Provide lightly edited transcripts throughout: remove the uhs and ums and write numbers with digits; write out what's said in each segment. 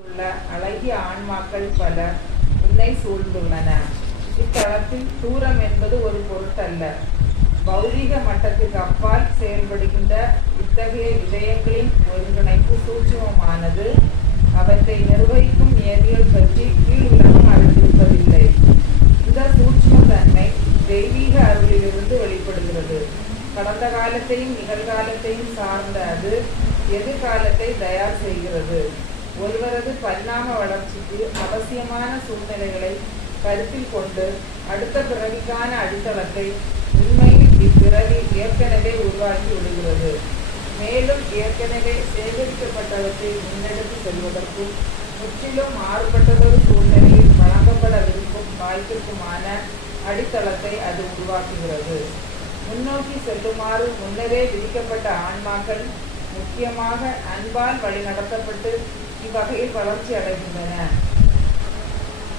உள்ள அழகிய ஆன்மாக்கள் பல உன்னை சூழ்ந்துள்ளன. இத்தளத்தில் தூரம் என்பது ஒரு பொருட்டல்ல. பௌதீக மட்டத்திற்கு அப்பால் செயல்படுகின்ற இத்தகைய இதயங்களின் ஒருங்கிணைப்பு சூட்சுமமானது. அவற்றை நிர்வகிக்கும் நியதிகள் பற்றி கீழ் உலகம் அறிந்திருப்பதில்லை. இந்த சூட்சும தன்மை தெய்வீக அருளிலிருந்து வெளிப்படுகிறது. கடந்த காலத்தையும் நிகழ்காலத்தையும் சார்ந்த அது எதிர்காலத்தை தயார் செய்கிறது. ஒருவரது பரிணாம வளர்ச்சிக்கு அவசியமான சூழ்நிலைகளை கருத்தில் கொண்டு அடுத்த பிறவிக்கான அடித்தளத்தை உண்மையில் இப்பிறவி ஏற்கனவே உருவாக்கி விடுகிறது. மேலும் ஏற்கனவே சேகரிக்கப்பட்டவற்றை முன்னெடுத்து செல்வதற்கும் முற்றிலும் மாறுபட்டதொரு சூழ்நிலையில் வழங்கப்படவிருக்கும் வாய்ப்பிற்குமான அடித்தளத்தை அது உருவாக்குகிறது. முன்னோக்கி செல்லுமாறு முன்னரே விதிக்கப்பட்ட ஆன்மாக்கள் முக்கியமாக அன்பால் வழிநடத்தப்பட்டு இவ்வகையில் வளர்ச்சி அடைகின்றன.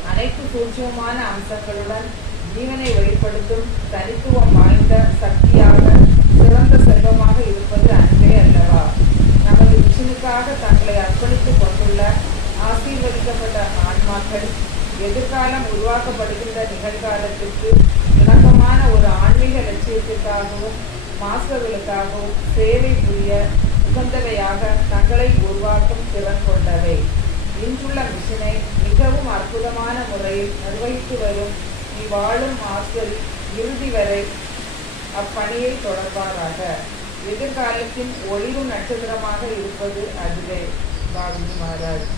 அனைத்து சூட்சுமமான அம்சங்களுடன் ஜீவனை வெளிப்படுத்தும் தனித்துவம் வாய்ந்த சக்தியாக சிறந்த செல்வமாக இருப்பது அன்பே அல்லவா? நமது மிஷனுக்காக தங்களை அர்ப்பணித்துக் கொண்டுள்ள ஆசீர்வதிக்கப்பட்ட ஆன்மாக்கள் எதிர்காலம் உருவாக்கப்படுகின்ற நிகழ்காலத்திற்கு இணக்கமான ஒரு ஆன்மீக லட்சியத்திற்காகவும் மாஸ்டர்களுக்காகவும் சேவை புரிய உகந்தவையாக தங்களை உருவாக்கும் திறன் கொண்டவை. இன்றுள்ள மிஷனை மிகவும் அற்புதமான முறையில் நிர்வகித்து வரும் இவ்வாழும் மாஸ்டர் இறுதி வரை அப்பணியை தொடர்பாராக. எதிர்காலத்தின் ஒளிரும் நட்சத்திரமாக இருப்பது அதுவே. பாபுஜி மகாராஜ்.